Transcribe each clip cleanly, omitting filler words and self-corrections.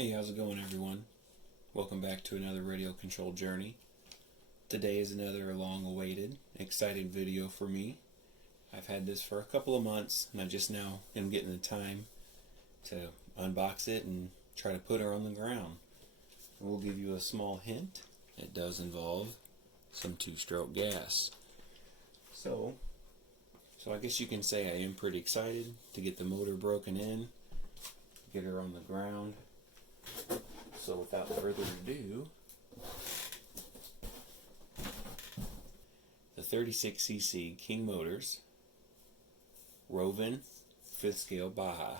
Hey, how's it going, everyone? Welcome back to another radio control journey. Today is another long-awaited, exciting video for me. I've had this for a couple of months, and I just now am getting the time to unbox it and try to put her on the ground. We'll give you a small hint. It does involve some two-stroke gas. So I guess you can say I am pretty excited to get the motor broken in, get her on the ground. So without further ado, the 36cc King Motors Roven 5th scale Baja.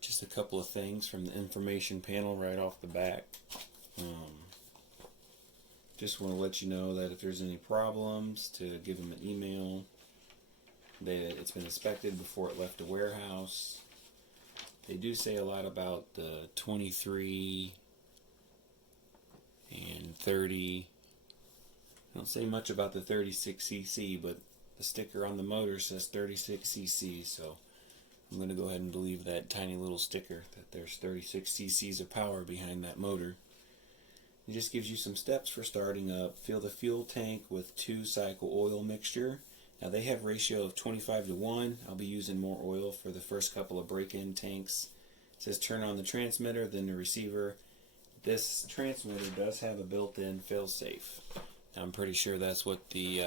Just a couple of things from the information panel right off the back. Just want to let you know that if there's any problems, to give them an email, that it's been inspected before it left the warehouse. They do say a lot about the 23 and 30. They don't say much about the 36cc, but the sticker on the motor says 36cc, so I'm going to go ahead and believe that tiny little sticker that there's 36 cc's of power behind that motor. It just gives you some steps for starting up. Fill the fuel tank with 2-cycle oil mixture. Now they have ratio of 25:1. I'll be using more oil for the first couple of break-in tanks. It says turn on the transmitter, then the receiver. This transmitter does have a built-in fail-safe. I'm pretty sure that's what the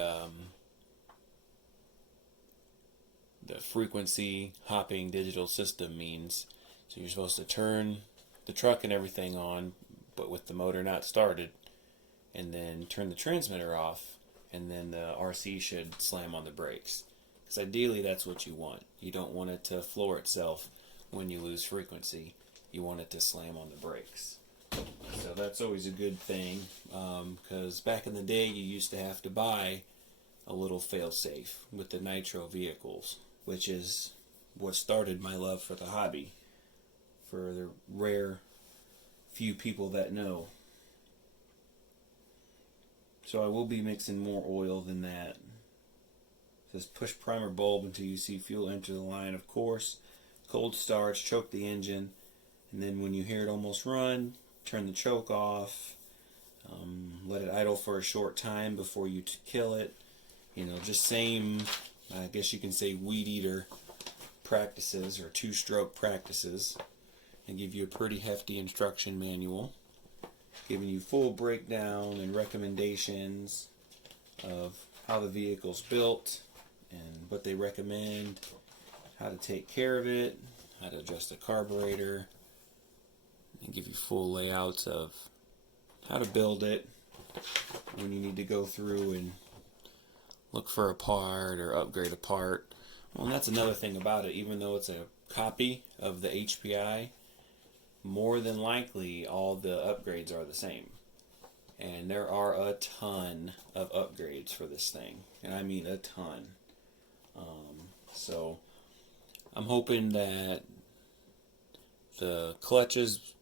frequency hopping digital system means. So you're supposed to turn the truck and everything on, but with the motor not started, and then turn the transmitter off, and then the RC should slam on the brakes. Because ideally that's what you want. You don't want it to floor itself when you lose frequency. You want it to slam on the brakes. So that's always a good thing, because back in the day you used to have to buy a little fail-safe with the nitro vehicles, which is what started my love for the hobby, for the rare few people that know. So I will be mixing more oil than that. It says push primer bulb until you see fuel enter the line. Of course, cold starts, choke the engine, and then when you hear it almost run, turn the choke off. Let it idle for a short time before you kill it. You know, just same, I guess you can say, weed eater practices or two-stroke practices. And give you a pretty hefty instruction manual, giving you full breakdown and recommendations of how the vehicle's built and what they recommend, how to take care of it, how to adjust the carburetor, and give you full layouts of how to build it when you need to go through and look for a part or upgrade a part. Well, and that's another thing about it. Even though it's a copy of the HPI, more than likely all the upgrades are the same. And there are a ton of upgrades for this thing. And I mean a ton. So I'm hoping that the clutch is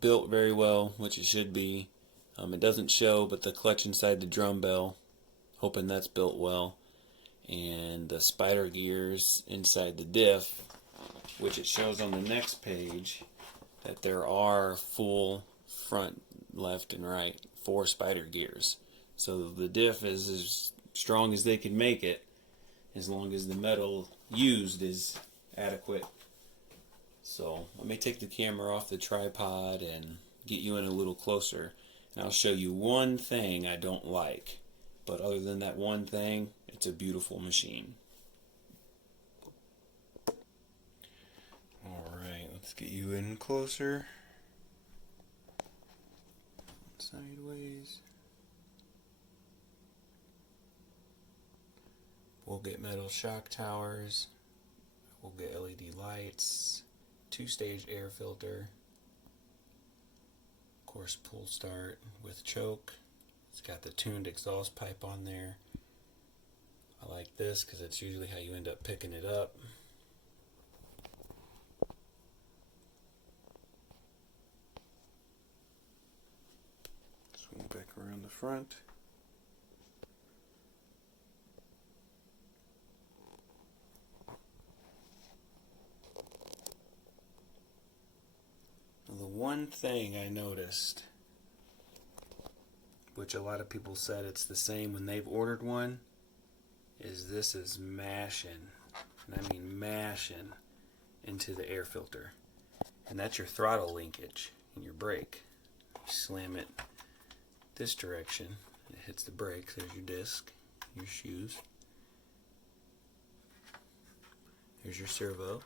built very well, which it should be. It doesn't show, but the clutch inside the drum bell, hoping that's built well. And the spider gears inside the diff, which it shows on the next page, that there are full front, left, and right 4 spider gears. So the diff is as strong as they can make it, as long as the metal used is adequate. So I may take the camera off the tripod and get you in a little closer, and I'll show you one thing I don't like. But other than that one thing, it's a beautiful machine. Alright, let's get you in closer. Sideways. We'll get metal shock towers. We'll get LED lights. 2-stage air filter. Of course, pull start with choke. It's got the tuned exhaust pipe on there. I like this because it's usually how you end up picking it up. Swing back around the front. one thing I noticed, which a lot of people said it's the same when they've ordered one, is this is mashing, and I mean mashing, into the air filter. And that's your throttle linkage in your brake. You slam it this direction, it hits the brake, there's your disc, your shoes. There's your servo.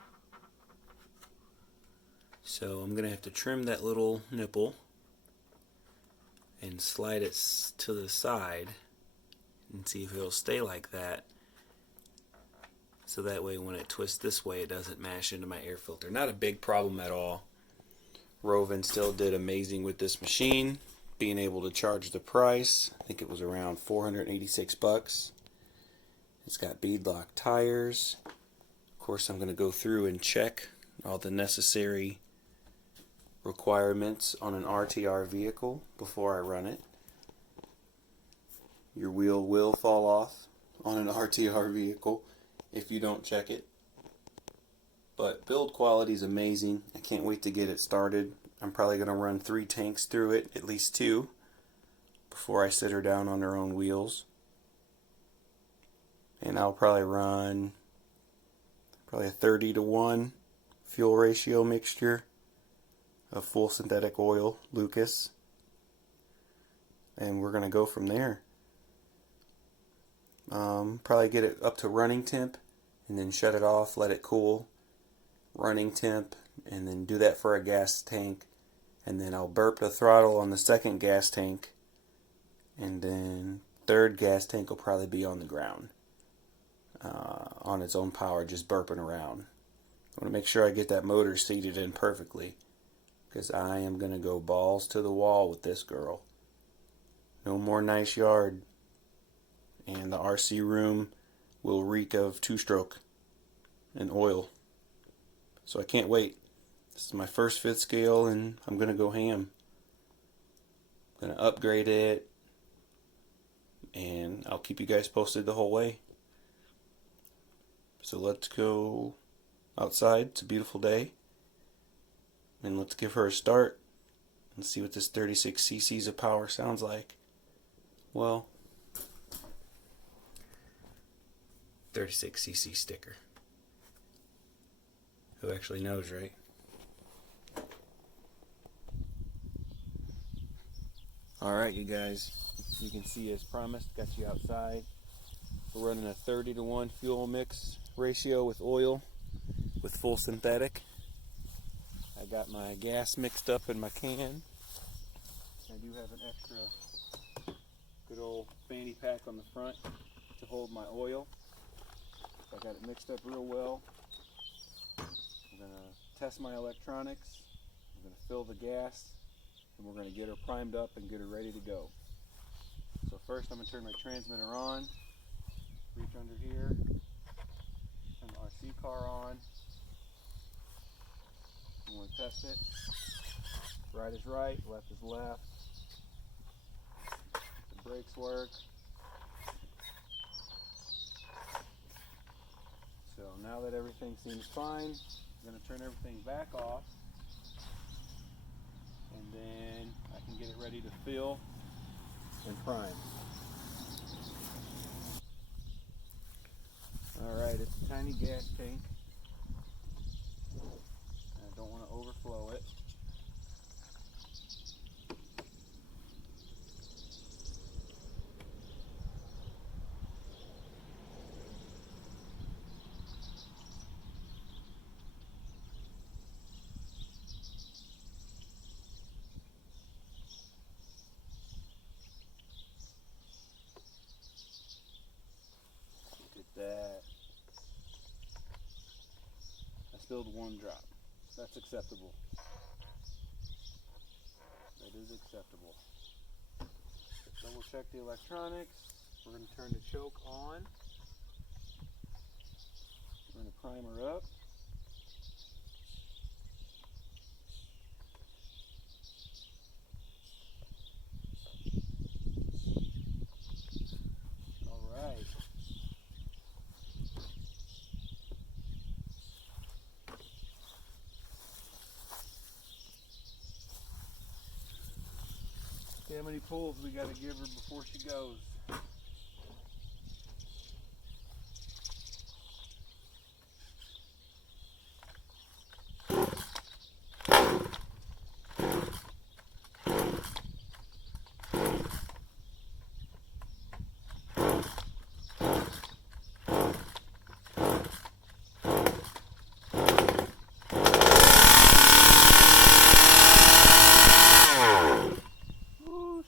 So I'm going to have to trim that little nipple and slide it to the side and see if it'll stay like that. So that way when it twists this way it doesn't mash into my air filter. Not a big problem at all. Roven still did amazing with this machine. Being able to charge the price. I think it was around $486. It's got beadlock tires. Of course I'm going to go through and check all the necessary requirements on an RTR vehicle before I run it. Your wheel will fall off on an RTR vehicle if you don't check it. But build quality is amazing. I can't wait to get it started. I'm probably going to run 3 tanks through it, at least 2, before I sit her down on her own wheels. And I'll probably run a 30-to-1 fuel ratio mixture of full synthetic oil, Lucas. And we're going to go from there. Probably get it up to running temp and then shut it off, let it cool. Running temp, and then do that for a gas tank. And then I'll burp the throttle on the second gas tank. And then third gas tank will probably be on the ground. On its own power, just burping around. I want to make sure I get that motor seated in perfectly, because I am going to go balls to the wall with this girl. No more nice yard. And the RC room will reek of 2-stroke and oil. So I can't wait. This is my first 5th scale and I'm going to go ham. I'm going to upgrade it and I'll keep you guys posted the whole way. So let's go outside. It's a beautiful day. And let's give her a start and see what this 36 cc's of power sounds like. Well, 36 cc sticker. Who actually knows, right? Alright, you guys. You can see as promised, got you outside. We're running a 30-to-1 fuel mix ratio with oil with full synthetic. I got my gas mixed up in my can. I do have an extra good old fanny pack on the front to hold my oil. I got it mixed up real well. I'm going to test my electronics. I'm going to fill the gas and we're going to get her primed up and get her ready to go. So first I'm going to turn my transmitter on, reach under here, turn the RC car on. I'm going to test it. Right is right, left is left. The brakes work. So now that everything seems fine, I'm going to turn everything back off. And then I can get it ready to fill and prime. Alright, it's a tiny gas tank. I don't want to overflow it. That I spilled 1 drop. That's acceptable. That is acceptable. Double check the electronics. We're going to turn the choke on. We're going to prime her up. Alright. See how many pulls we got to give her before she goes.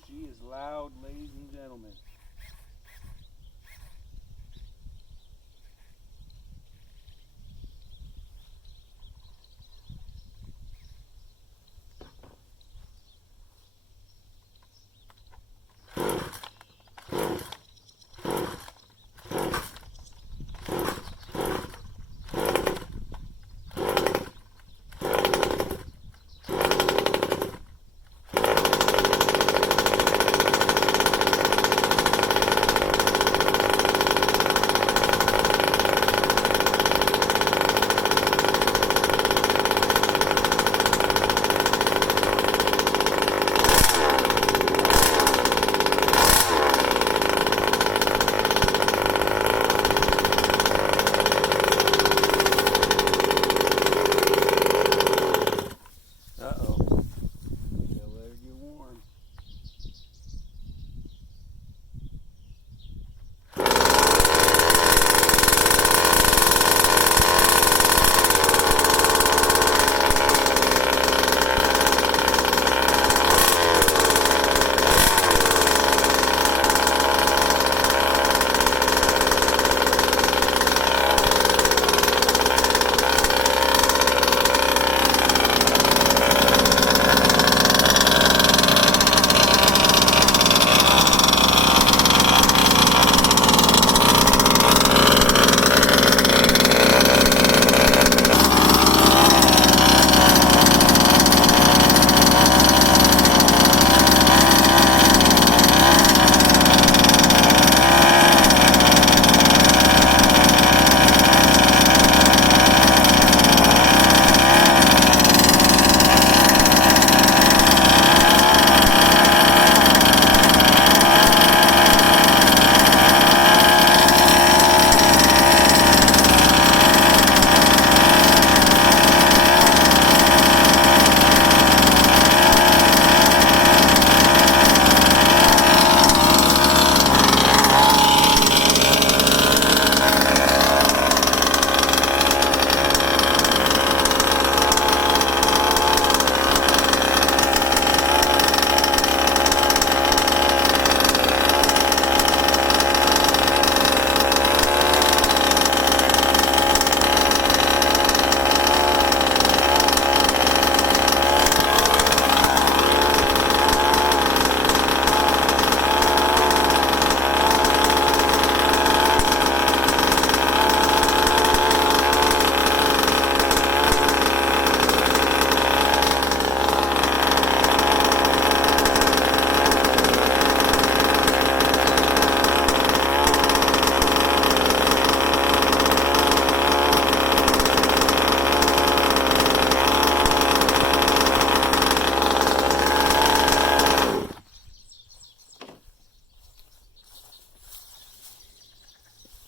She is loud, ladies and gentlemen.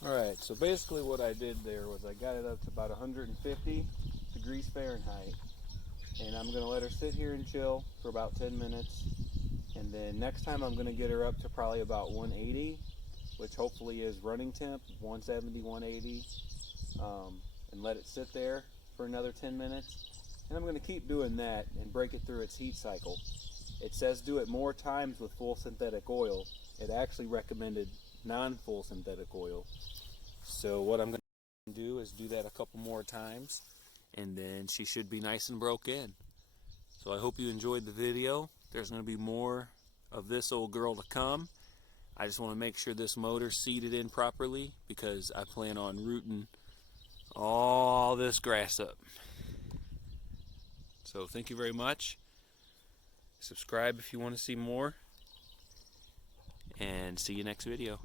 Alright, so basically what I did there was I got it up to about 150 degrees Fahrenheit, and I'm going to let her sit here and chill for about 10 minutes, and then next time I'm going to get her up to probably about 180, which hopefully is running temp, 170, 180, and let it sit there for another 10 minutes. And I'm going to keep doing that and break it through its heat cycle. It says do it more times with full synthetic oil. It actually recommended non-full synthetic oil. So what I'm going to do is do that a couple more times, and then she should be nice and broke in. So I hope you enjoyed the video. There's going to be more of this old girl to come. I just want to make sure this motor's seated in properly because I plan on rooting all this grass up. So thank you very much. Subscribe if you want to see more, and see you next video.